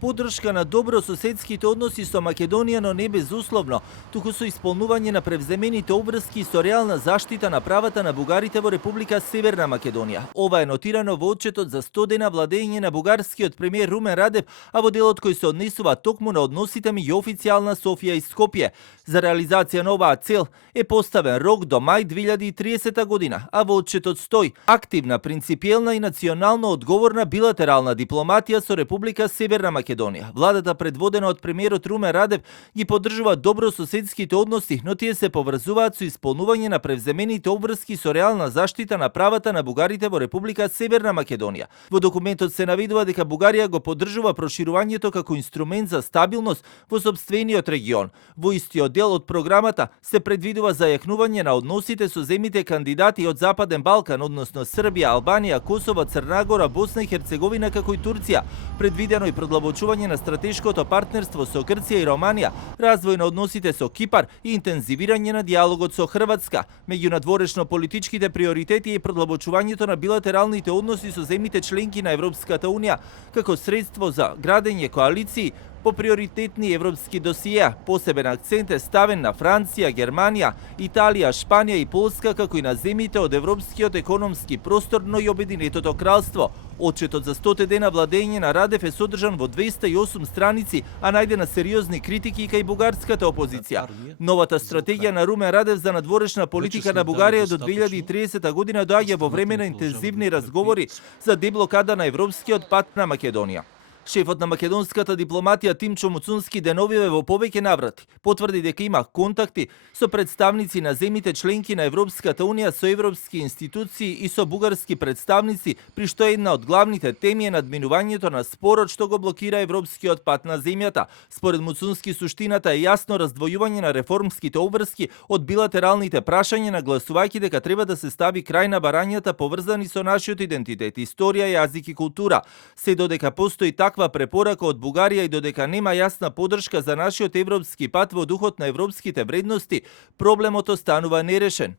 Поддршка на добрососедските односи со Македонија, но не безусловно, туку со исполнување на превземените обврски со реална заштита на правата на бугарите во Република Северна Македонија. Ова е нотирано во отчетот за 100 дена владење на бугарскиот премиер Румен Радев, а во делот кој се однесува токму на односите меѓу официјална Софија и Скопје. За реализација на оваа цел е поставен рок до мај 2030 година, а во отчетот стои активна, принципиелна и национално одговорна билатерална дипломатија со Република Северна Македонија. Владата, предводена од премиерот Румен Радев, ги поддржува добрососедските односи, но тие се поврзуваат со исполнување на превземените обврски со реална заштита на правата на бугарите во Република Северна Македонија. Во документот се навидува дека Бугарија го поддржува проширувањето како инструмент за стабилност во сопствениот регион. Во истиот дел од програмата се предвидува зајакнување на односите со земјите кандидати од Западен Балкан, односно Србија, Албанија, Косово, Црна Гора, Босна и Херцеговина како и Турција. Предвидено и продолбочување на стратешкото партнерство со Грција и Романија, развој на односите со Кипар и интензивирање на диалогот со Хрватска. Меѓу надворешно политичките приоритети е продолбочувањето на билатералните односи со земјите членки на Европската унија, како средство за градење коалиции по приоритетни европски досиеа. Посебен акцент е ставен на Франција, Германија, Италија, Шпанија и Полска, како и на земјите од Европскиот економски простор, но и Обединетото кралство. Отчетот за 100 дена владење на Радев е содржан во 208 страници, а најде на сериозни критики кај бугарската опозиција. Новата стратегија на Румен Радев за надворешна политика на Бугарија до 2030 година доаѓа во време на интензивни разговори за деблокада на европскиот пат на Македонија. Шефот на македонската дипломатија Тимчо Муцунски деновиве во повеќе наврати потврди дека има контакти со представници на земјите членки на Европската унија, со европски институции и со бугарски представници, при што една од главните теми е надминувањето на спорот што го блокира европскиот пат на земјата. Според Муцунски, суштината е јасно раздвојување на реформските обврски од билатералните прашања, нагласувајќи дека треба да се стави крај на барањата поврзани со нашиот идентитет, историја, јазик и култура. Се додека постои таква препорака од Бугарија и додека нема јасна поддршка за нашиот европски пат во духот на европските вредности, проблемот останува нерешен.